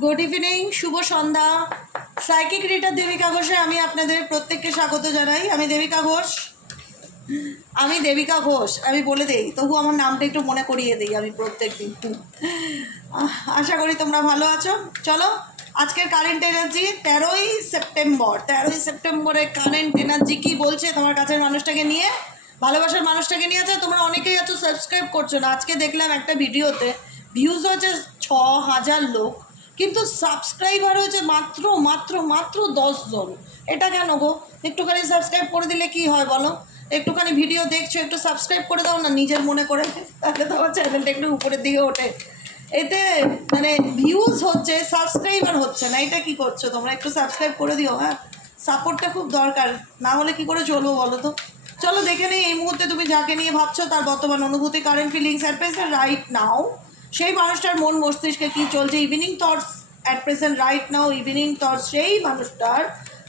Good evening, শুভ সন্ধ্যা। Psychic reader Devika ঘোষে আমি আপনাদের প্রত্যেককে স্বাগত জানাই। আমি দেবিকা ঘোষ। আমি বলে দেই, তবু আমার নামটা একটু মনে করিয়ে দিই আমি প্রত্যেক দিন। আশা করি তোমরা ভালো আছো। চলো, আজকের কারেন্ট এনার্জি 13ই সেপ্টেম্বরের কারেন্ট এনার্জি কি বলছে তোমার কাছের মানুষটাকে নিয়ে, ভালোবাসার মানুষটাকে নিয়ে আছে। তোমরা অনেকেই আছো সাবস্ক্রাইব করছো না। আজকে দেখলাম একটা ভিডিওতে ভিউজ হচ্ছে 6,000 লোক, কিন্তু সাবস্ক্রাইবার হয়েছে মাত্র মাত্র মাত্র 10 জন। এটা কেন গো? একটুখানি সাবস্ক্রাইব করে দিলে কি হয় বলো? একটুখানি ভিডিও দেখছো, একটু সাবস্ক্রাইব করে দাও না নিজের মনে করে, তাহলে তোমার চ্যানেলটা একটু উপরের দিকে ওঠে। এতে মানে ভিউজ হচ্ছে, সাবস্ক্রাইবার হচ্ছে না। এটা কি করছো তোমরা? একটু সাবস্ক্রাইব করে দিও। হ্যাঁ, সাপোর্টটা খুব দরকার, না হলে কি করে চলবো বলো তো? চলো দেখে নেই এই মুহূর্তে তুমি যাকে নিয়ে ভাবছো তার বর্তমান অনুভূতি, current feelings at present right now. সেই মানুষটার মন মস্তিষ্কে কী চলছে, evening thoughts at present right now. Evening thoughts সেই মানুষটার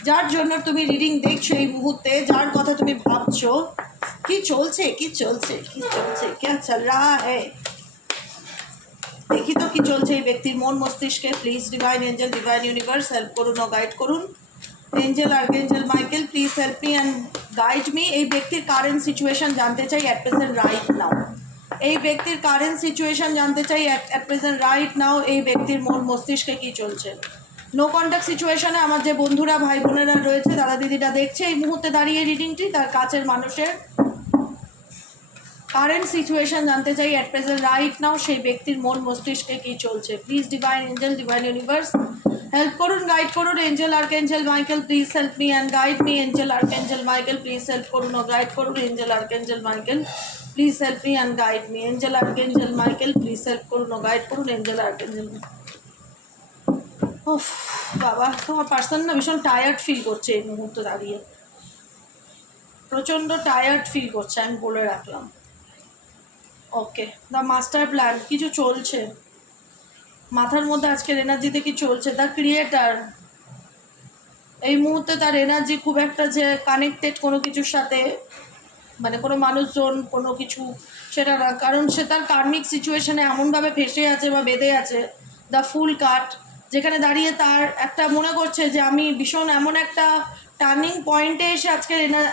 যার জন্য তুমি রিডিং দেখছো এই মুহূর্তে, যার কথা তুমি ভাবছো, কি চলছে क्या चल रहा है। দেখি তো কি চলছে এই ব্যক্তির মন মস্তিষ্কে। Please divine angel, divine universe help করুন ও গাইড করুন। Angel, archangel Michael, please help me and guide me. এই ব্যক্তির কারেন্ট সিচুয়েশন জানতে চাই অ্যাট প্রেজেন্ট রাইট নাও। এই ব্যক্তির কারেন্ট সিচুয়েশন জানতে চাই অ্যাট প্রেজেন্ট রাইট নাও। এই ব্যক্তির মন মস্তিষ্কে কী চলছে। নো কন্ট্যাক্ট সিচুয়েশনে আমার যে বন্ধুরা, ভাই বোনেরা রয়েছে, দাদা দিদিরা দেখছে এই মুহূর্তে দাঁড়িয়ে রিডিংটি, তার কাছের মানুষের কারেন্ট সিচুয়েশন জানতে চাই অ্যাট প্রেজেন্ট রাইট নাও। সেই ব্যক্তির মন মস্তিষ্কে কী চলছে। Please divine angel, divine universe help করুন, গাইড করুন। Angel, archangel Michael, please help me and guide me. Angel, archangel Michael, please help করুন ও গাইড করুন। Angel, archangel Michael, please help me and guide me. Angel, archangel Michael, please help করুন ও guide করুন। Angel, আর্কএঞ্জেল। ওফ বাবা, তোমার person না ভীষণ টায়ার্ড ফিল করছে এই মুহূর্তে দাঁড়িয়ে, প্রচণ্ড টায়ার্ড ফিল করছে, আমি বলে রাখলাম। ওকে, দ্য মাস্টার প্ল্যান কিছু চলছে মাথার মধ্যে, আজকের এনার্জিতে কি চলছে। দ্য ক্রিয়েটার এই মুহূর্তে তার এনার্জি খুব একটা যে কানেক্টেড কোনো কিছুর সাথে, মানে কোনো মানুষজন কোনো কিছু, সেটা না। কারণ সে তার কার্মিক সিচুয়েশনে এমনভাবে ফেসে আছে বা বেঁধে আছে। দ্য ফুল কাট, যেখানে দাঁড়িয়ে তার একটা মনে করছে যে আমি ভীষণ এমন একটা টার্নিং পয়েন্টে এসে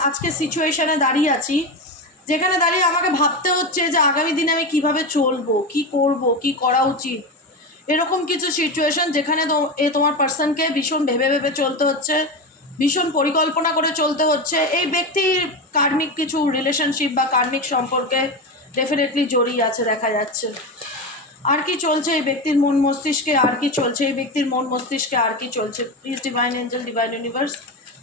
আজকের সিচুয়েশনে দাঁড়িয়ে আছি, যেখানে দাঁড়িয়ে আমাকে ভাবতে হচ্ছে যে আগামী দিনে আমি কিভাবে চলবো, কি করব, কি করা উচিত। এরকম কিছু সিচুয়েশন যেখানে তোমার পার্সনকে ভীষণ ভেবে ভেবে চলতে হচ্ছে, ভীষণ পরিকল্পনা করে চলতে হচ্ছে। এই ব্যক্তির কার্মিক কিছু রিলেশনশিপ বা কার্মিক সম্পর্কে ডেফিনেটলি জড়িয়ে আছে দেখা যাচ্ছে। আর কি চলছে এই ব্যক্তির মন মস্তিষ্কে, আর কি চলছে এই ব্যক্তির মন মস্তিষ্কে, আর কি চলছে। Please divine angel, divine universe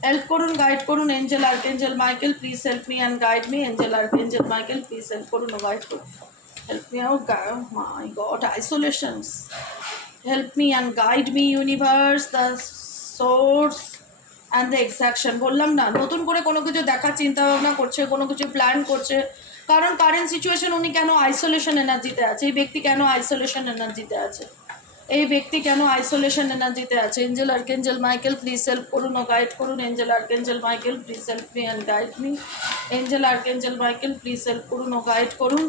help করুন, গাইড করুন। Angel, archangel Michael, please help me and guide me. Angel, archangel Michael, please help করুন ও গাইড করুন। Help me out, my God, isolations. Help me and guide me universe, the source and the exaction. বললাম না, নতুন করে কোনো কিছু দেখার চিন্তাভাবনা করছে, কোনো কিছু প্ল্যান করছে। কারণ কারেন্ট সিচুয়েশন, উনি কেন আইসোলেশন এনার্জিতে আছে, এই ব্যক্তি কেন আইসোলেশন এনার্জিতে আছে, এই ব্যক্তি কেন আইসোলেশন এনার্জিতে আছে। Angel, archangel Michael, please help করুন ও গাইড করুন। Angel, archangel Michael, please help me and guide me. Angel, archangel Michael, please help করুন ও গাইড করুন।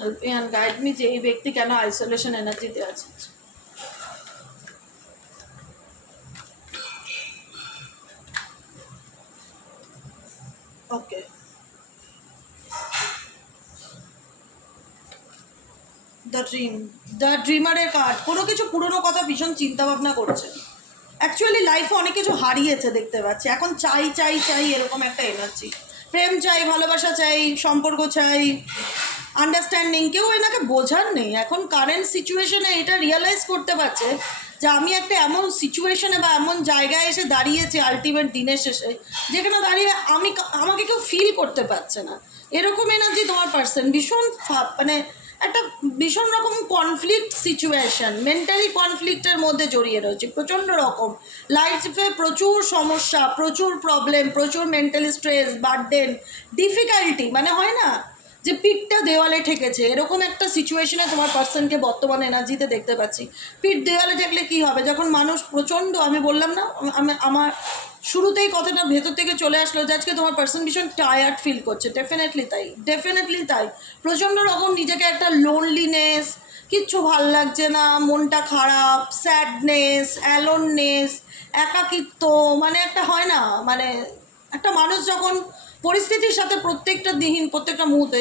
Help me and guide me, যে এই ব্যক্তি কেন আইসোলেশন এনার্জিতে আছে। ওকে, দ্য ড্রিমারের কার্ড কোনো কিছু পুরনো কথা ভীষণ চিন্তাভাবনা করছে। অ্যাকচুয়ালি লাইফে অনেক কিছু হারিয়েছে দেখতে পাচ্ছি, এখন চাই চাই চাই এরকম একটা এনার্জি। প্রেম চাই, ভালোবাসা চাই, সম্পর্ক চাই, আন্ডারস্ট্যান্ডিং। কেউ এনাকে বোঝার নেই এখন কারেন্ট সিচুয়েশনে। এটা রিয়েলাইজ করতে পারছে যে আমি একটা এমন সিচুয়েশনে বা এমন জায়গায় এসে দাঁড়িয়েছি আলটিমেট দিনের শেষে, যেখানে দাঁড়িয়ে আমাকে কেউ ফিল করতে পারছে না। এরকম এনার্জি তোমার পার্সন ভীষণ মানে একটা ভীষণ রকম কনফ্লিক্ট সিচুয়েশন, মেন্টালি কনফ্লিক্টের মধ্যে জড়িয়ে রয়েছে প্রচণ্ড রকম। লাইফে প্রচুর সমস্যা, প্রচুর প্রবলেম, প্রচুর মেন্টালি স্ট্রেস, বার্ডেন, ডিফিকাল্টি, মানে হয় না যে পিঠটা দেওয়ালে ঠেকেছে, এরকম একটা সিচুয়েশনে তোমার পার্সনকে বর্তমান এনার্জিতে দেখতে পাচ্ছি। পিঠ দেওয়ালে ঠেকলে কী হবে, যখন মানুষ প্রচণ্ড, আমি বললাম না, আমার শুরুতেই কথাটা ভেতর থেকে চলে আসলো যে আজকে তোমার পার্সন ভীষণ টায়ার্ড ফিল করছে। ডেফিনেটলি তাই, প্রচণ্ড রকম নিজেকে একটা লোনলিনেস, কিচ্ছু ভাল লাগছে না, মনটা খারাপ, স্যাডনেস, অ্যালোননেস, একাকিত্ব, মানে একটা হয় না, মানে একটা মানুষ যখন পরিস্থিতির সাথে প্রত্যেকটা দিন প্রত্যেকটা মুহূর্তে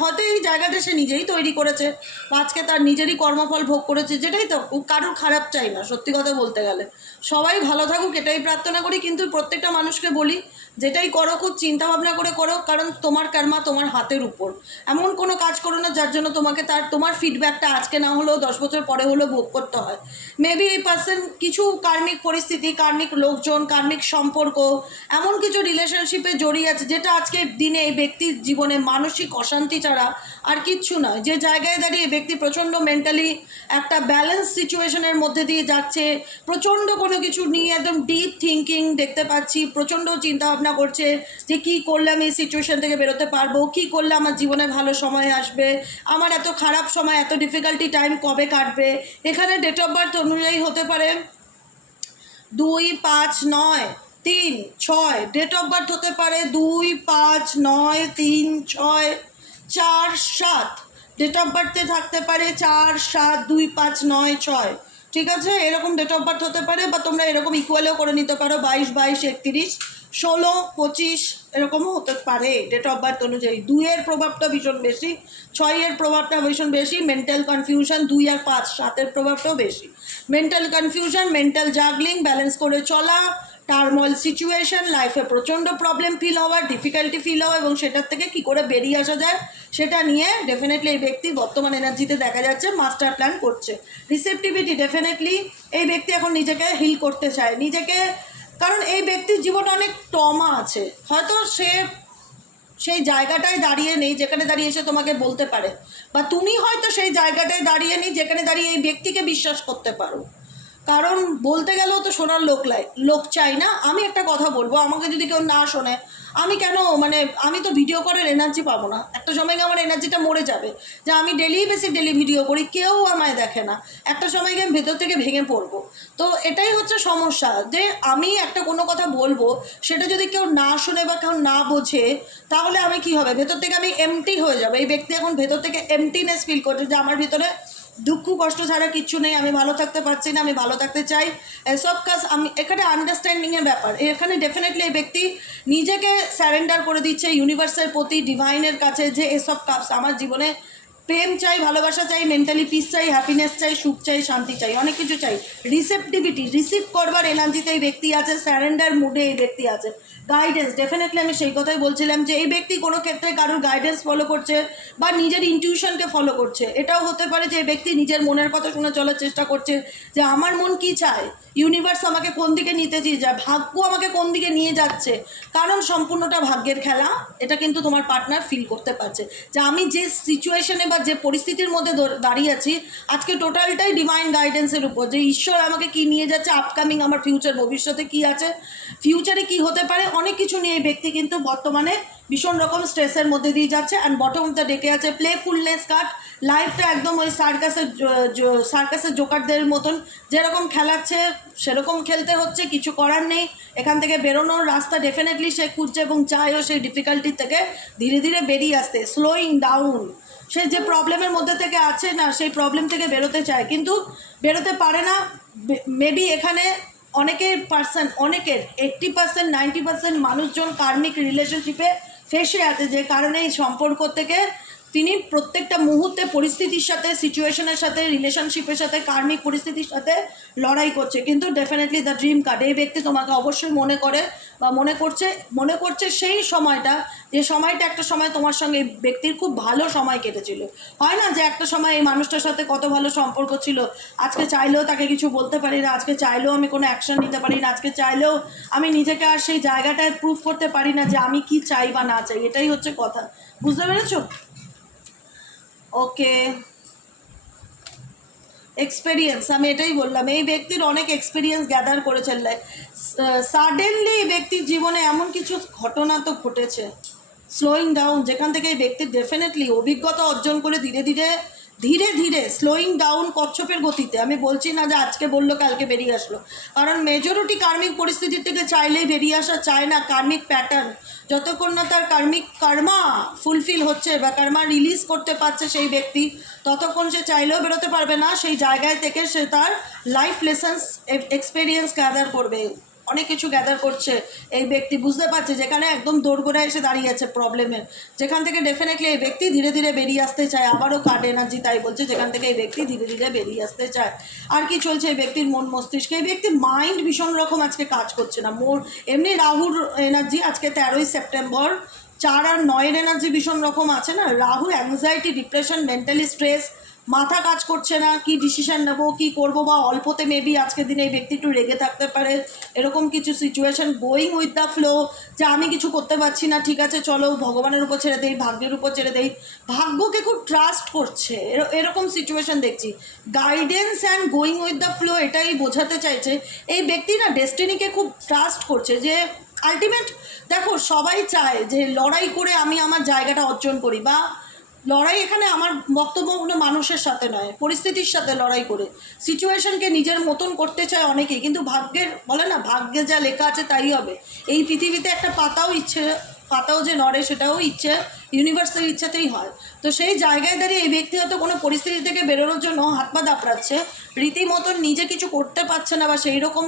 হয়তো এই জায়গাটা সে নিজেই তৈরি করেছে বা আজকে তার নিজেরই কর্মফল ভোগ করেছে, যেটাই তো, কারোর খারাপ চাই না, সত্যি কথা বলতে গেলে সবাই ভালো থাকুক এটাই প্রার্থনা করি। কিন্তু প্রত্যেকটা মানুষকে বলি যেটাই করো খুব চিন্তা ভাবনা করে করো, কারণ তোমার কর্মা তোমার হাতের উপর। এমন কোনো কাজ করো না যার জন্য তোমাকে তোমার ফিডব্যাকটা আজকে না হলেও 10 বছর পরে হলেও ভোগ করতে হয়। মেবি এই পার্সন কিছু কার্মিক পরিস্থিতি, কার্মিক লোকজন, কার্মিক সম্পর্ক, এমন কিছু রিলেশনশিপে জড়িয়ে আছে যেটা আজকের দিনে এই ব্যক্তির জীবনে মানসিক অশান্তি ছাড়া আর কিচ্ছু নয়। যে জায়গায় দাঁড়িয়ে ব্যক্তি প্রচণ্ড মেন্টালি একটা ব্যালেন্স সিচুয়েশনের মধ্যে দিয়ে যাচ্ছে, প্রচণ্ড কোনো কিছু নিয়ে একদম ডিপ থিঙ্কিং দেখতে পাচ্ছি, প্রচণ্ড চিন্তাভাবনা করছে যে কী করলে আমি এই সিচুয়েশন থেকে বেরোতে পারবো, কী করলে আমার জীবনে ভালো সময় আসবে, আমার এত খারাপ সময়, এত ডিফিকাল্টি টাইম কবে কাটবে। এখানে ডেট অফ বার্থ অনুযায়ী হতে পারে 2, 5, 9, 3, 6, ডেট অফ বার্থ হতে পারে 2, 5, 9, 3, 6, 4, 7, ডেট অফ বার্থে থাকতে পারে 4, 7, 2, 5, 9, 6, ঠিক আছে, এরকম ডেট অফ বার্থ হতে পারে। বা তোমরা এরকম ইকুয়ালেও করে নিতে পারো 22, 22, 31, 16, 25, এরকমও হতে পারে ডেট অফ বার্থ অনুযায়ী। 2 এর প্রভাবটা ভীষণ বেশি, 6 এর প্রভাবটা ভীষণ বেশি, মেন্টাল কনফিউশন 2 আর 5, 7 এর প্রভাবটাও বেশি, mental confusion, mental juggling, balance করে চলা, টার্মোয়েল সিচুয়েশন, লাইফে প্রচণ্ড প্রবলেম ফিল হওয়া, ডিফিকাল্টি ফিল হওয়া, এবং সেটার থেকে কী করে বেরিয়ে আসা যায় সেটা নিয়ে ডেফিনেটলি এই ব্যক্তি বর্তমান এনার্জিতে দেখা যাচ্ছে মাস্টার প্ল্যান করছে। রিসেপটিভিটি, ডেফিনেটলি এই ব্যক্তি এখন নিজেকে হিল করতে চায় নিজেকে, কারণ এই ব্যক্তির জীবনে অনেক ট্রমা আছে, হয়তো সে সেই জায়গাটায় দাঁড়িয়ে নেই যেখানে দাঁড়িয়ে এসে তোমাকে বলতে পারে, বা তুমি হয়তো সেই জায়গাটায় দাঁড়িয়ে নেই যেখানে দাঁড়িয়ে এই ব্যক্তিকে বিশ্বাস করতে পারো। কারণ বলতে গেলেও তো শোনার লোক চাই না। আমি একটা কথা বলবো, আমাকে যদি কেউ না শোনে আমি কেন, মানে আমি তো ভিডিও করার এনার্জি পাবো না, একটা সময় গিয়ে আমার এনার্জিটা মরে যাবে। যে আমি ডেলি ভিডিও করি, কেউ আমায় দেখে না, একটা সময় গিয়ে আমি ভেতর থেকে ভেঙে পড়বো। তো এটাই হচ্ছে সমস্যা, যে আমি একটা কোনো কথা বলবো সেটা যদি কেউ না শুনে বা কেউ না বোঝে তাহলে আমি কি হবে, ভেতর থেকে আমি এমটি হয়ে যাবে। এই ব্যক্তি এখন ভেতর থেকে এমটিনেস ফিল করছে, যে আমার ভিতরে দুঃখ কষ্ট ছাড়া কিচ্ছু নেই, আমি ভালো থাকতে পারছি না, আমি ভালো থাকতে চাই, এসব কাজ আমি এখানে আন্ডারস্ট্যান্ডিংয়ের ব্যাপার। এখানে ডেফিনেটলি এই ব্যক্তি নিজেকে স্যারেন্ডার করে দিচ্ছে ইউনিভার্সের প্রতি, ডিভাইনের কাছে, যে এসব কাজ আমার জীবনে প্রেম চাই, ভালোবাসা চাই, মেন্টালি পিস চাই, হ্যাপিনেস চাই, সুখ চাই, শান্তি চাই, অনেক কিছু চাই। রিসেপটিভিটি, রিসিভ করবার এনার্জিতে এই ব্যক্তি আছে, স্যারেন্ডার মুডে এই ব্যক্তি আছে। গাইডেন্স, ডেফিনেটলি আমি সেই কথাই বলছিলাম যে এই ব্যক্তি কোনো ক্ষেত্রে কারোর গাইডেন্স ফলো করছে বা নিজের ইনটিউশনকে ফলো করছে। এটাও হতে পারে যে এই ব্যক্তি নিজের মনের কথা শুনে চলার চেষ্টা করছে, যে আমার মন কি চায়, ইউনিভার্স আমাকে কোন দিকে নিতে চেয়ে যায়, ভাগ্য আমাকে কোন দিকে নিয়ে যাচ্ছে, কারণ সম্পূর্ণটা ভাগ্যের খেলা। এটা কিন্তু তোমার পার্টনার ফিল করতে পারছে যে আমি যে সিচুয়েশনে বা যে পরিস্থিতির মধ্যে দাঁড়িয়ে আছি আজকে টোটালটাই ডিভাইন গাইডেন্সের উপর, যে ঈশ্বর আমাকে কি নিয়ে যাচ্ছে, আপকামিং আমার ফিউচার, ভবিষ্যতে কি আছে, ফিউচারে কি হতে পারে, অনেক কিছু নিয়ে এই ব্যক্তি কিন্তু বর্তমানে ভীষণ রকম স্ট্রেসের মধ্যে দিয়ে যাচ্ছে। অ্যান্ড বটম অফ দ্য ডেকে আছে প্লেফুলনেস কার্ড। লাইফটা একদম ওই সার্কাসের জোকারদের মতন, যেরকম খেলাচ্ছে সেরকম খেলতে হচ্ছে, কিছু করার নেই। এখান থেকে বেরোনোর রাস্তা ডেফিনেটলি সে খুঁজছে এবং চায়ও সেই ডিফিকাল্টির থেকে ধীরে ধীরে বেরিয়ে আসতে, স্লোয়িং ডাউন। সে যে প্রবলেমের মধ্যে থেকে আছে না, সেই প্রবলেম থেকে বেরোতে চায় কিন্তু বেরোতে পারে না। মেবি এখানে অনেকের 80%, 90% মানুষজন কার্মিক রিলেশনশিপে ফেসে আছে, যে কারণে এই সম্পর্ক থেকে তিনি প্রত্যেকটা মুহূর্তে পরিস্থিতির সাথে, সিচুয়েশনের সাথে, রিলেশনশিপের সাথে, কার্মিক পরিস্থিতির সাথে লড়াই করছে। কিন্তু ডেফিনেটলি দ্য ড্রিম কার্ড, এই ব্যক্তি তোমাকে অবশ্যই মনে করে বা মনে করছে সেই সময়টা, যে সময়টা একটা সময় তোমার সঙ্গে এই ব্যক্তির খুব ভালো সময় কেটেছিল। হয় না যে একটা সময় এই মানুষটার সাথে কত ভালো সম্পর্ক ছিল, আজকে চাইলেও তাকে কিছু বলতে পারি না, আজকে চাইলেও আমি কোনো অ্যাকশন নিতে পারি না, আজকে চাইলেও আমি নিজেকে আর সেই জায়গাটায় প্রুভ করতে পারি না যে আমি কি চাই বা না চাই। এটাই হচ্ছে কথা, বুঝতে পেরেছো? ওকে, এক্সপেরিয়েন্স, আমি এটাই বললাম, এই ব্যক্তির অনেক এক্সপেরিয়েন্স গ্যাদার করেছে। সাডেনলি এই ব্যক্তির জীবনে এমন কিছু ঘটনা তো ঘটেছে, স্লোয়িং ডাউন, যেখান থেকে এই ব্যক্তি ডেফিনেটলি অভিজ্ঞতা অর্জন করে ধীরে ধীরে ধীরে ধীরে স্লোয়িং ডাউন, কচ্ছপের গতিতে। আমি বলছি না যে আজকে বললো কালকে বেরিয়ে আসলো, কারণ মেজরিটি কার্মিক পরিস্থিতির থেকে চাইলেই বেরিয়ে আসা চায় না। কার্মিক প্যাটার্ন যতক্ষণ না তার কর্মা ফুলফিল হচ্ছে বা কর্মা রিলিজ করতে পারছে সেই ব্যক্তি, ততক্ষণ সে চাইলেও বেরোতে পারবে না। সেই জায়গায় থেকে সে তার লাইফ লেসন্স এক্সপেরিয়েন্স গ্যাদার করবে, অনেক কিছু গ্যাদার করছে এই ব্যক্তি। বুঝতে পারছে যেখানে একদম দোরগোড়ায় এসে দাঁড়িয়ে আছে প্রবলেমের, যেখান থেকে ডেফিনেটলি এই ব্যক্তি ধীরে ধীরে বেরিয়ে আসতে চায়। আবারও কার্ড এনার্জি তাই বলছে যেখান থেকে এই ব্যক্তি ধীরে ধীরে বেরিয়ে আসতে চায়। আর কি চলছে এই ব্যক্তির মন মস্তিষ্কে? এই ব্যক্তির মাইন্ড ভীষণ রকম আজকে কাজ করছে না। এমনি রাহুর এনার্জি আজকে 13ই সেপ্টেম্বর, 4 আর 9-এর এনার্জি ভীষণ রকম আছে না। Rahu anxiety, depression, mentally stress, মাথা কাজ করছে না, কি ডিসিশন নেবো, কি করবো, বা অল্পতে মেবি আজকের দিনে এই ব্যক্তি একটু রেগে থাকতে পারে, এরকম কিছু situation. Going with the flow, যে আমি কিছু করতে পারছি না, ঠিক আছে চলো ভগবানের উপর ছেড়ে দেই, ভাগ্যের উপর ছেড়ে দেই, ভাগ্যকে খুব ট্রাস্ট করছে, এরকম সিচুয়েশন দেখছি। Guidance and going with the flow এটাই বোঝাতে চাইছে এই ব্যক্তি না, ডেস্টিনিকে খুব ট্রাস্ট করছে। যে আলটিমেট দেখো সবাই চায় যে লড়াই করে আমি আমার জায়গাটা অর্জন করি, বা লড়াই এখানে আমার বক্তব্য কোনো মানুষের সাথে নয়, পরিস্থিতির সাথে লড়াই করে সিচুয়েশনকে নিজের মতন করতে চায় অনেকেই, কিন্তু ভাগ্যের বলে না, ভাগ্যে যা লেখা আছে তাই হবে। এই পৃথিবীতে একটা পাতাও যে নড়ে সেটাও ইচ্ছে, ইউনিভার্সের ইচ্ছাতেই হয়। তো সেই জায়গায় দাঁড়িয়ে এই ব্যক্তি হয়তো কোনো পরিস্থিতি থেকে বেরোনোর জন্য হাত পা দাপড়াচ্ছে, রীতিমতন নিজে কিছু করতে পারছে না, বা সেই রকম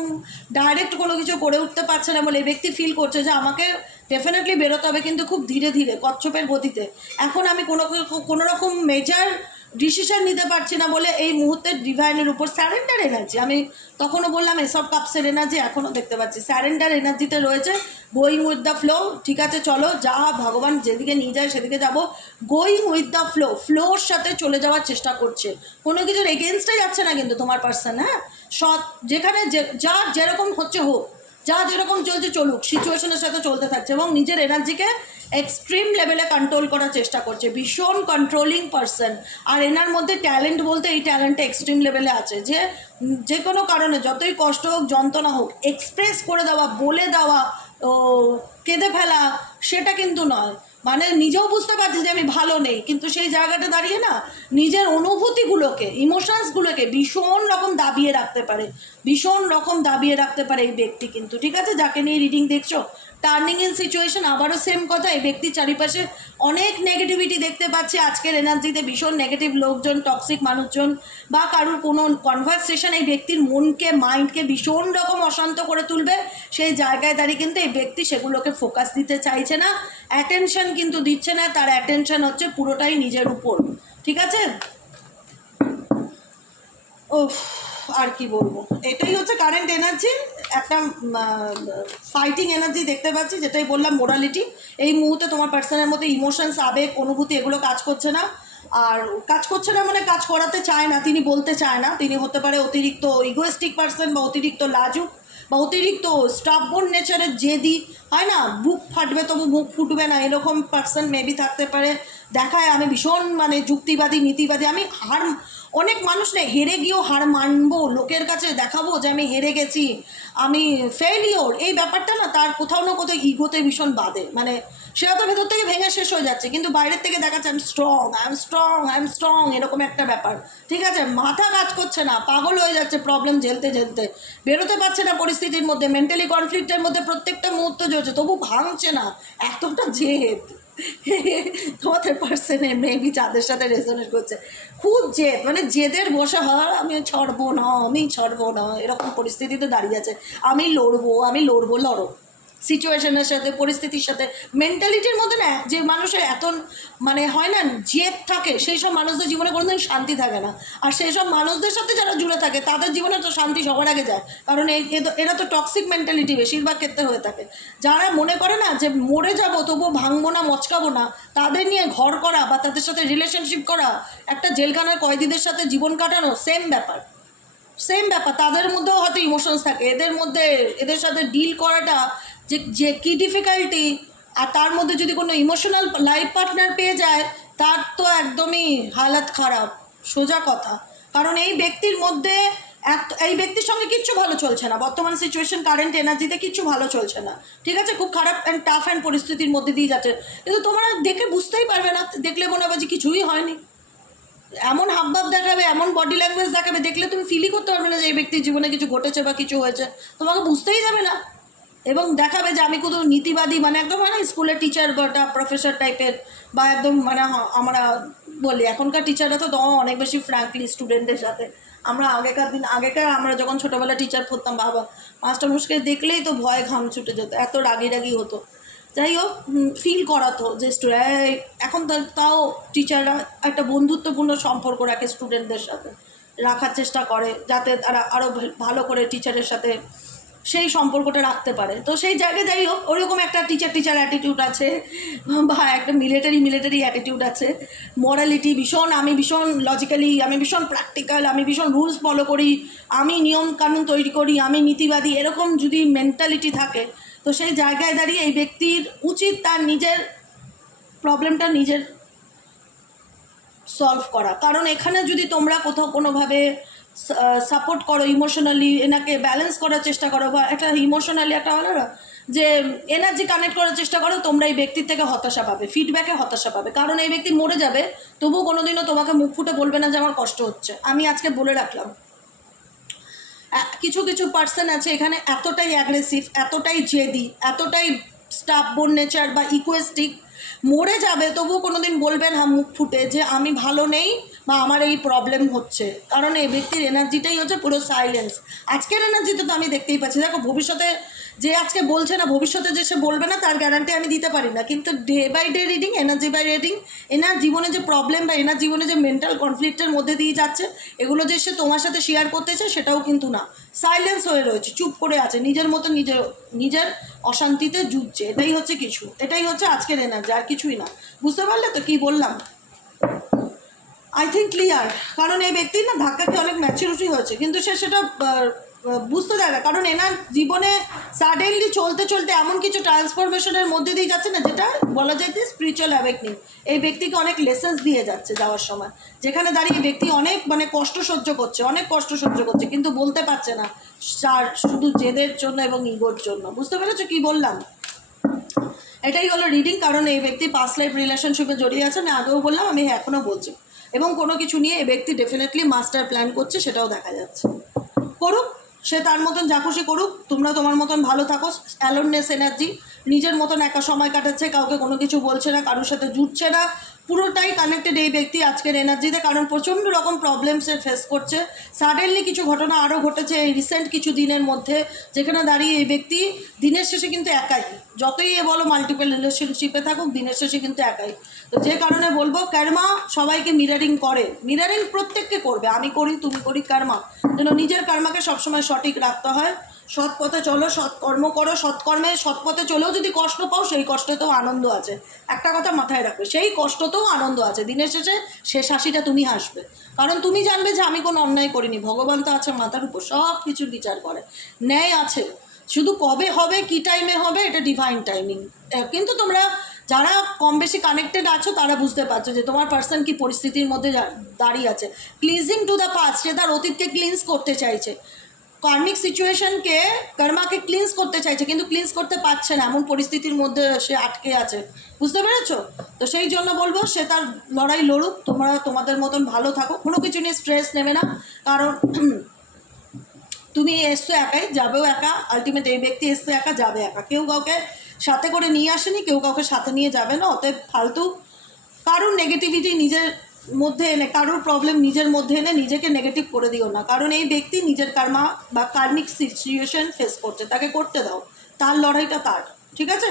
ডাইরেক্ট কোনো কিছু করে উঠতে পারছে না বলে এই ব্যক্তি ফিল করছে যে আমাকে ডেফিনেটলি বেরোতে হবে, কিন্তু খুব ধীরে ধীরে কচ্ছপের গতিতে। এখন আমি কোনো রকম মেজর ডিসিশন নিতে পারছি না বলে এই মুহূর্তে ডিভাইনের উপর স্যারেন্ডার এনার্জি, আমি তখনও বললাম এসব কাপসের এনার্জি এখনও দেখতে পাচ্ছি স্যারেন্ডার এনার্জিতে রয়েছে। গোয়িং উইথ দ্য ফ্লো, ঠিক আছে চলো যা ভগবান যেদিকে নিয়ে যায় সেদিকে যাব। গোয়িং উইথ দ্য ফ্লোর সাথে চলে যাওয়ার চেষ্টা করছে, কোনো কিছুর এগেনস্টে যাচ্ছে না কিন্তু তোমার পার্সন। হ্যাঁ, সৎ যেখানে যা যেরকম হচ্ছে হোক, যা যেরকম চলছে চলুক, সিচুয়েশনের সাথে চলতে থাকছে এবং নিজের এনার্জিকে এক্সট্রিম লেভেলে কন্ট্রোল করার চেষ্টা করছে। ভীষণ কন্ট্রোলিং পারসন। আর এনার মধ্যে ট্যালেন্ট বলতে এই ট্যালেন্টটা এক্সট্রিম লেভেলে আছে, যে কোনো কারণে যতই কষ্ট হোক, যন্ত্রণা হোক, এক্সপ্রেস করে দেওয়া, বলে দেওয়া, কেঁদে ফেলা, সেটা কিন্তু নয়। মানে নিজেও বুঝতে পারছি যে আমি ভালো নেই, কিন্তু সেই জায়গাটা দাঁড়িয়ে না নিজের অনুভূতিগুলোকে, ইমোশনসগুলোকে ভীষণ রকম দাবিয়ে রাখতে পারে, ভীষণ রকম দাবিয়ে রাখতে পারে এই ব্যক্তি কিন্তু। ঠিক আছে, যাকে নিয়ে রিডিং দেখছো, টার্নিং ইন সিচুয়েশন, আবারও সেম কথা, এই ব্যক্তির চারিপাশে অনেক নেগেটিভিটি দেখতে পাচ্ছে আজকের এনার্জিতে। ভীষণ নেগেটিভ লোকজন, টক্সিক মানুষজন, বা কারোর কোনো কনভারসেশন এই ব্যক্তির মনকে, মাইন্ডকে ভীষণ রকম অশান্ত করে তুলবে। সেই জায়গায় দাঁড়িয়ে কিন্তু এই ব্যক্তি সেগুলোকে ফোকাস দিতে চাইছে না, অ্যাটেনশন কিন্তু দিচ্ছে না, তার অ্যাটেনশন হচ্ছে পুরোটাই নিজের উপর। ঠিক আছে, ও আর কি বলবো, এটাই হচ্ছে কারেন্ট এনার্জি। একটা ফাইটিং এনার্জি দেখতে পাচ্ছি, যেটাই বললাম মোরালিটি। এই মুহূর্তে তোমার পার্সনের মধ্যে ইমোশনস, আবেগ, অনুভূতি এগুলো কাজ করছে না। আর কাজ করছে না মানে কাজ করাতে চায় না, তিনি বলতে চায় না। তিনি হতে পারে অতিরিক্ত ইগোয়েস্টিক পার্সন, বা অতিরিক্ত লাজুক, বা অতিরিক্ত স্টাববর্ন নেচারের, জেদি হয় না, বুক ফাটবে তবু মুখ ফুটবে না, এরকম পার্সন মেবি থাকতে পারে। দেখায় আমি ভীষণ মানে যুক্তিবাদী, নীতিবাদী, আমি অনেক মানুষ না হেরে গিয়েও হার মানবো, লোকের কাছে দেখাবো যে আমি হেরে গেছি, আমি ফেলিওর, এই ব্যাপারটা না তার কোথাও না কোথাও ইগোতে ভীষণ বাধে। মানে সে হয়তো ভেতর থেকে ভেঙে শেষ হয়ে যাচ্ছে, কিন্তু বাইরের থেকে দেখাচ্ছে I am strong, I am strong, I am strong, এরকম একটা ব্যাপার। ঠিক আছে, মাথা কাজ করছে না, পাগল হয়ে যাচ্ছে প্রবলেম ঝেলতে ঝেলতে, বেরোতে পারছে না পরিস্থিতির মধ্যে, মেন্টালি কনফ্লিক্টের মধ্যে প্রত্যেকটা মুহূর্ত চলছে, তবু ভাঙছে না, এতটা জেদ। তোমাদের পার্সনে মেবি যাদের সাথে রেজোনেট করছে, খুব জেদ, মানে জেদের বসে হয় আমি ছাড়বো না, আমি ছাড়বো না, এরকম পরিস্থিতিতে দাঁড়িয়ে আছে। আমি লড়বো, লড়ো সিচুয়েশনের সাথে, পরিস্থিতির সাথে। মেন্টালিটির মধ্যে না যে মানুষের এত মানে হয় না জেদ থাকে, সেই সব মানুষদের জীবনে কোনোদিন শান্তি থাকে না। আর সেই সব মানুষদের সাথে যারা জুড়ে থাকে তাদের জীবনে তো শান্তি সবার আগে যায়, কারণ এরা তো টক্সিক মেন্টালিটি বেশিরভাগ ক্ষেত্রে হয়ে থাকে। যারা মনে করে না যে মরে যাবো তবুও ভাঙবো না, মচকাবো না, তাদের নিয়ে ঘর করা বা তাদের সাথে রিলেশনশিপ করা, একটা জেলখানার কয়েদিদের সাথে জীবন কাটানো সেম ব্যাপার। তাদের মধ্যেও হয়তো ইমোশনস থাকে, এদের সাথে ডিল করাটা যে কী ডিফিকাল্টি। আর তার মধ্যে যদি কোনো ইমোশনাল লাইফ পার্টনার পেয়ে যায়, তার তো একদমই হালাত খারাপ, সোজা কথা। কারণ এই ব্যক্তির মধ্যে এই ব্যক্তির সঙ্গে কিচ্ছু ভালো চলছে না, বর্তমান সিচুয়েশন কারেন্ট এনার্জিতে কিচ্ছু ভালো চলছে না। ঠিক আছে, খুব খারাপ অ্যান্ড টাফ অ্যান্ড পরিস্থিতির মধ্যে দিয়ে যাচ্ছে, কিন্তু তোমরা দেখে বুঝতেই পারবে না, দেখলে মনে হবে যে কিছুই হয়নি। এমন হাবভাব দেখাবে, এমন বডি ল্যাঙ্গুয়েজ দেখাবে, দেখলে তুমি ফিলই করতে পারবে না যে এই ব্যক্তির জীবনে কিছু ঘটেছে বা কিছু হয়েছে, তোমাকে বুঝতেই যাবে না। এবং দেখাবে যে আমি কোনো নীতিবাদী, মানে একদম হয় না স্কুলের টিচার বা প্রফেসর টাইপের, বা একদম মানে আমরা বলি এখনকার টিচাররা তো অনেক বেশি ফ্র্যাঙ্কলি স্টুডেন্টদের সাথে। আমরা আগেকার আমরা যখন ছোটোবেলা টিচার পড়তাম, বাবা মাস্টারমশাইকে দেখলেই তো ভয় ঘাম ছুটে যেত, এত রাগি রাগি হতো। যাই হোক, ফিল করাতো যে এখন তাও টিচাররা একটা বন্ধুত্বপূর্ণ সম্পর্ক রাখে স্টুডেন্টদের সাথে, রাখার চেষ্টা করে যাতে তারা আরও ভালো করে টিচারের সাথে সেই সম্পর্কটা রাখতে পারে। তো সেই জায়গায় যাই হোক, ওরকম একটা টিচার অ্যাটিটিউড আছে, বা একটা মিলিটারি অ্যাটিটিউড আছে। মরালিটি ভীষণ, আমি ভীষণ লজিক্যালি, আমি ভীষণ প্র্যাকটিক্যাল, আমি ভীষণ রুলস ফলো করি, আমি নিয়ম কানুন তৈরি করি, আমি নীতিবাদী, এরকম যদি মেন্টালিটি থাকে, তো সেই জায়গায় দাঁড়িয়ে এই ব্যক্তির উচিত তার নিজের প্রবলেমটা নিজের সলভ করা। কারণ এখানে যদি তোমরা কোথাও কোনোভাবে সাপোর্ট করো, ইমোশনালি এনাকে ব্যালেন্স করার চেষ্টা করো, বা একটা ইমোশনালি একটা হলো না যে এনার্জি কানেক্ট করার চেষ্টা করো, তোমরা এই ব্যক্তির থেকে হতাশা পাবে, ফিডব্যাকে হতাশা পাবে। কারণ এই ব্যক্তি মরে যাবে, তবুও কোনোদিনও তোমাকে মুখ ফুটে বলবে না যে আমার কষ্ট হচ্ছে। আমি আজকে বলে রাখলাম, কিছু কিছু পার্সন আছে এখানে এতটাই অ্যাগ্রেসিভ, এতটাই জেদি, এতটাই স্টাববোর্ন নেচার বা ইকুয়েস্টিক, মরে যাবে তবুও কোনোদিন বলবে না মুখ ফুটে যে আমি ভালো নেই বা আমার এই প্রবলেম হচ্ছে। কারণ এই ব্যক্তির এনার্জিটাই হচ্ছে পুরো সাইলেন্স। আজকের এনার্জিতে তো আমি দেখতেই পাচ্ছি, দেখো ভবিষ্যতে যে আজকে বলছে না, ভবিষ্যতে যে সে বলবে না তার গ্যারান্টি আমি দিতে পারি না, কিন্তু day by day reading, energy by reading, এনার জীবনে যে প্রবলেম বা এনার জীবনে যে মেন্টাল কনফ্লিক্টের মধ্যে দিয়ে যাচ্ছে, এগুলো যে সে তোমার সাথে শেয়ার করতেছে সেটাও কিন্তু না, সাইলেন্স হয়ে রয়েছে, চুপ করে আছে, নিজের মতো নিজের অশান্তিতে জুঝছে। এটাই হচ্ছে কিছু, এটাই হচ্ছে আজকের এনার্জি, আর কিছুই না। বুঝতে পারলে তো কী বললাম? I think clear. কারণ এই ব্যক্তির না ধাক্কা খেয়ে অনেক ম্যাচুরিটি হয়েছে, কিন্তু সে সেটা বুঝতে দেয় না। কারণ এনার জীবনে সাডেনলি চলতে চলতে এমন কিছু ট্রান্সফরমেশনের মধ্যে দিয়ে যাচ্ছে না, যেটা বলা যায় যে স্পিরিচুয়াল অ্যাওয়েকনিং এই ব্যক্তিকে অনেক লেসেন্স দিয়ে যাচ্ছে যাওয়ার সময়, যেখানে দাঁড়িয়ে ব্যক্তি অনেক মানে কষ্ট সহ্য করছে, অনেক কষ্ট সহ্য করছে, কিন্তু বলতে পারছে না, শুধু জেদের জন্য এবং ইগোর জন্য। বুঝতে পেরেছো কী বললাম? এটাই হলো রিডিং। কারণ এই ব্যক্তি পাস্ট লাইফ রিলেশনশিপে জড়িয়ে আছে, আমি আগেও বললাম, আমি এখনও বলছি। এবং কোনো কিছু নিয়ে এই ব্যক্তি ডেফিনেটলি মাস্টার প্ল্যান করছে, সেটাও দেখা যাচ্ছে। করুক, সে তার মতন যা খুশি করুক, তোমরা তোমার মতন ভালো থাকো। অ্যালোননেস এনার্জি, নিজের মতন একা সময় কাটাচ্ছে, কাউকে কোনো কিছু বলছে না, কারোর সাথে জুটছে না, পুরোটাই কানেক্টেড এই ব্যক্তি আজকের এনার্জিতে। কারণ প্রচণ্ড রকম প্রবলেমসে ফেস করছে। সাডেনলি কিছু ঘটনা আরও ঘটেছে এই রিসেন্ট কিছু দিনের মধ্যে, যেখানে দাঁড়িয়ে এই ব্যক্তি দিনের শেষে কিন্তু একাই, যতই এ বলো মাল্টিপল রিলেশনশিপে থাকুক, দিনের শেষে কিন্তু একাই। তো যে কারণে বলবো, কর্মা সবাইকে মিরারিং করে, মিরারিং প্রত্যেককে করবে, আমি করি, তুমি করি, কর্মা যেন নিজের কর্মাকে সবসময় সঠিক রাখতে হয়। সৎ পথে চলো, সৎকর্ম করো, সৎকর্মে সৎ পথে চলেও যদি কষ্ট পাও, সেই কষ্টতেও আনন্দ আছে। একটা কথা মাথায় রাখবে, সেই কষ্টতেও আনন্দ আছে। দিনের শেষে শেষ হাসিটা তুমি হাসবে, কারণ তুমি জানবে যে আমি কোনো অন্যায় করিনি, ভগবান তো আছে মাথার উপর, সব কিছুর বিচার করে, ন্যায় আছে। শুধু কবে হবে, কী টাইমে হবে, এটা ডিভাইন টাইমিং। কিন্তু তোমরা যারা কম বেশি কানেক্টেড আছো তারা বুঝতে পারছো যে তোমার পার্সন কি পরিস্থিতির মধ্যে দাঁড়িয়ে আছে। ক্লিনজিং টু দ্য পাস্ট, সে তার অতীতকে ক্লিনস করতে চাইছে, কার্মিক সিচুয়েশনকে, কর্মাকে ক্লিনস করতে চাইছে, কিন্তু ক্লিনস করতে পারছে না, এমন পরিস্থিতির মধ্যে সে আটকে আছে। বুঝতে পেরেছো? তো সেই জন্য বলবো সে তার লড়াই লড়ুক, তোমরা তোমাদের মতন ভালো থাকো, কোনো কিছু নিয়ে স্ট্রেস নেবে না। কারণ তুমি এসছো একাই, যাবেও একা, আলটিমেট এই ব্যক্তি এসছে একা, যাবে একা, কেউ কাউকে সাথে করে নিয়ে আসেনি, কেউ কাউকে সাথে নিয়ে যাবে না। অতএব ফালতু কারুর নেগেটিভিটি নিজের মধ্যে এনে, কারুর প্রবলেম নিজের মধ্যে এনে নিজেকে নেগেটিভ করে দিও না। কারণ এই ব্যক্তি নিজের কর্মা বা কার্মিক সিচুয়েশন ফেস করছে, তাকে করতে দাও, তার লড়াইটা তার। ঠিক আছে?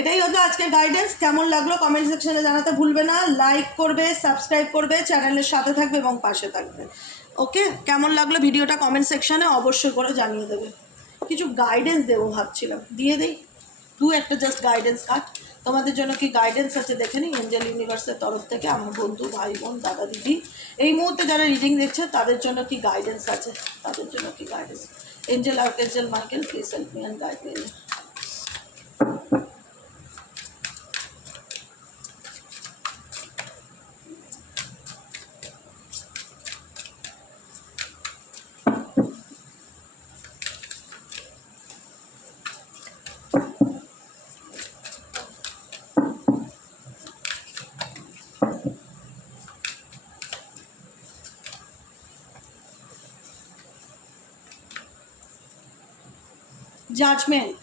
এটাই হলো আজকে গাইডেন্স। কেমন লাগলো কমেন্ট সেকশনে জানাতে ভুলবে না, লাইক করবে, সাবস্ক্রাইব করবে, চ্যানেলের সাথে থাকবে এবং পাশে থাকবে। ওকে, কেমন লাগলো ভিডিওটা কমেন্ট সেকশনে অবশ্যই করে জানিয়ে দেবে। কিছু গাইডেন্স দেবো ভাবছিলাম, দিয়ে দেই একটা জাস্ট গাইডেন্স কার্ড। তোমাদের জন্য কি গাইডেন্স আছে দেখে নিই এঞ্জেল ইউনিভার্সের তরফ থেকে, আমার বন্ধু, ভাই, বোন, দাদা, দিদি, এই মুহূর্তে যারা রিডিং দেখছে তাদের জন্য কি গাইডেন্স আছে, তাদের জন্য কি guidance. Angel, archangel Michael, please help me and guide me. Judgement,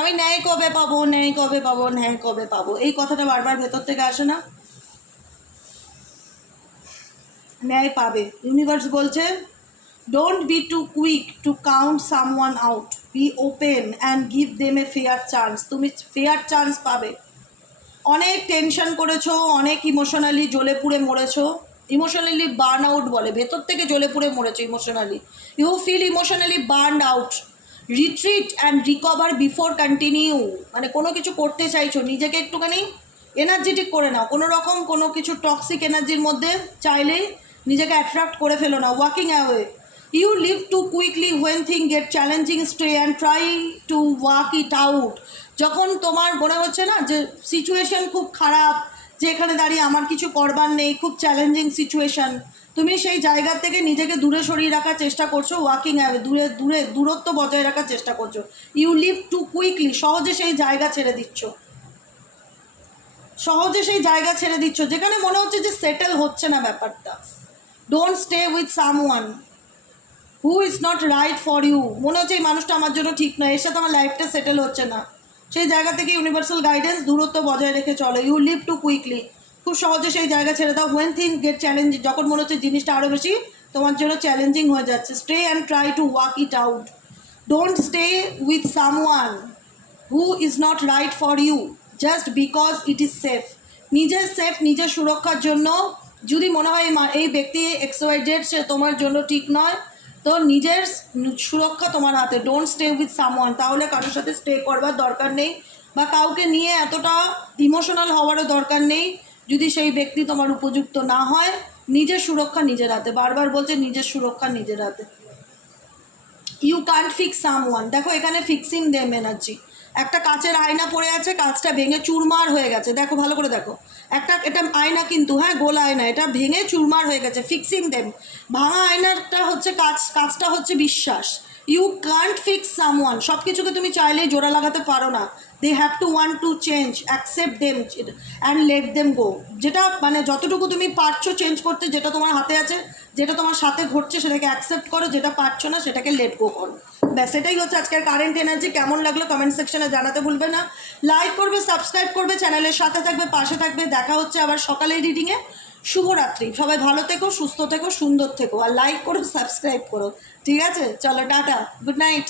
আমি ন্যায় কবে পাবো, ন্যায় কবে পাবো, ন্যায় কবে পাবো, এই কথাটা বারবার ভেতর থেকে আসে না? ন্যায় পাবে। ইউনিভার্স বলছে don't be too quick to count someone out, be open and give them a fair chance. তুমি ফেয়ার চান্স পাবে। অনেক টেনশন করেছো, অনেক ইমোশনালি জ্বলে পুড়ে মরেছো, ইমোশনালি বার্ন আউট বলে, ভেতর থেকে জ্বলে পুড়ে মরেছো emotionally, you feel emotionally burn out, retreat and recover before continue. মানে কোনো কিছু করতে চাইছো, নিজেকে একটুখানি এনার্জেটিক করে নাও, কোনো রকম কোনো কিছু টক্সিক এনার্জির মধ্যে চাইলেই নিজেকে অ্যাট্রাক্ট করে ফেলো না। Walking away, you leave to quickly when thing get challenging, stay and try to walk it out. যখন তোমার মনে হচ্ছে না যে সিচুয়েশন খুব খারাপ, যে এখানে দাঁড়িয়ে আমার কিছু করবার নেই, খুব চ্যালেঞ্জিং সিচুয়েশান, তুমি সেই জায়গা থেকে নিজেকে দূরে সরিয়ে রাখার চেষ্টা করছো, ওয়াকিং অ্যাওয়ে, দূরত্ব বজায় রাখার চেষ্টা করছো। ইউ লিভ টু কুইকলি, সহজে সেই জায়গা ছেড়ে দিচ্ছ, যেখানে মনে হচ্ছে যে সেটেল হচ্ছে না ব্যাপারটা। Don't stay with someone who is not right for you. মনে হচ্ছে এই মানুষটা আমার জন্য ঠিক নয়, এর সাথে আমার লাইফটা সেটেল হচ্ছে না, সেই জায়গা থেকে ইউনিভার্সাল গাইডেন্স, দূরত্ব বজায় রেখে চলো। ইউ লিভ টু কুইকলি, খুব সহজে সেই জায়গা ছেড়ে দাও। হোয়েন থিং গেট চ্যালেঞ্জিং, যখন মনে হচ্ছে জিনিসটা আরও বেশি তোমার জন্য চ্যালেঞ্জিং হয়ে যাচ্ছে, stay and try to walk it out. Don't stay with someone who is not right for you just because it is safe. নিজের সুরক্ষার জন্য যদি মনে হয় এই ব্যক্তি XYZ সে তোমার জন্য ঠিক নয়, তো নিজের সুরক্ষা তোমার হাতে। ডোন্ট স্টে উইথ সামওয়ান, তাহলে কারোর সাথে স্টে করবার দরকার নেই, বা কাউকে নিয়ে এতটা ইমোশনাল হওয়ারও দরকার নেই যদি সেই ব্যক্তি তোমার উপযুক্ত না হয়। নিজের সুরক্ষা নিজের হাতে, বারবার বলছে নিজের সুরক্ষা নিজের হাতে। ইউ কান্ট ফিক্স সামওয়ান, দেখো এখানে ফিক্সিং দেম এনার্জি। একটা কাচের আয়না পড়ে আছে, কাচটা ভেঙে চুরমার হয়ে গেছে, দেখো ভালো করে দেখো, এটা আয়না কিন্তু, হ্যাঁ গোল আয়না, এটা ভেঙে চুরমার হয়ে গেছে, ফিক্সিং দেম। ভাঙা আয়নাটা হচ্ছে কাচটা হচ্ছে বিশ্বাস। ইউ কান্ট ফিক্স সামওয়ান, সব কিছুকে তুমি চাইলেই জোড়া লাগাতে পারো না। They have to want to change, accept them and let them go. যেটা মানে যতটুকু তুমি পারছো চেঞ্জ করতে, যেটা তোমার হাতে আছে, যেটা তোমার সাথে ঘটছে সেটাকে অ্যাকসেপ্ট করো, যেটা পারছো না সেটাকে লেট গো করো। ব্যাস এটাই হচ্ছে আজকের কারেন্ট এনার্জি। কেমন লাগলো কমেন্ট সেকশনে জানাতে ভুলবে না। লাইক করবে, সাবস্ক্রাইব করবে, চ্যানেলের সাথে থাকবে, পাশে থাকবে। দেখা হচ্ছে আবার সকালের রিডিংয়ে। শুভরাত্রি, সবাই ভালো থেকো, সুস্থ থেকো, সুন্দর থেকো, আর লাইক করো, সাবস্ক্রাইব করো, ঠিক আছে? চলো টাটা, গুড নাইট।